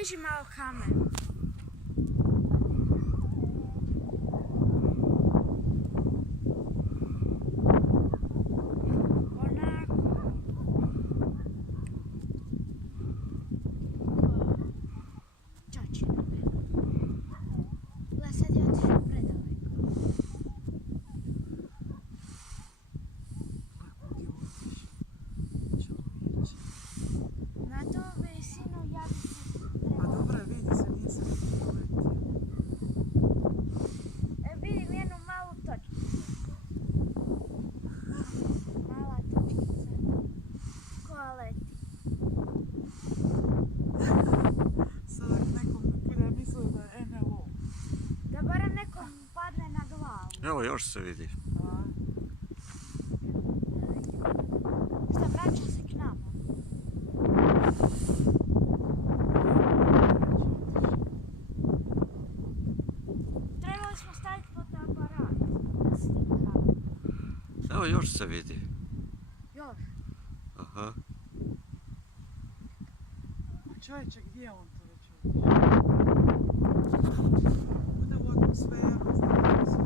približi malo kameru. Evo, još se vidi. Šta, vraća se k nama? Trebali smo staviti fotoaparat da slika. Evo, još se vidi. Još? Aha. Čovječe, gdje je on to već otišao? Bude u atmosferi.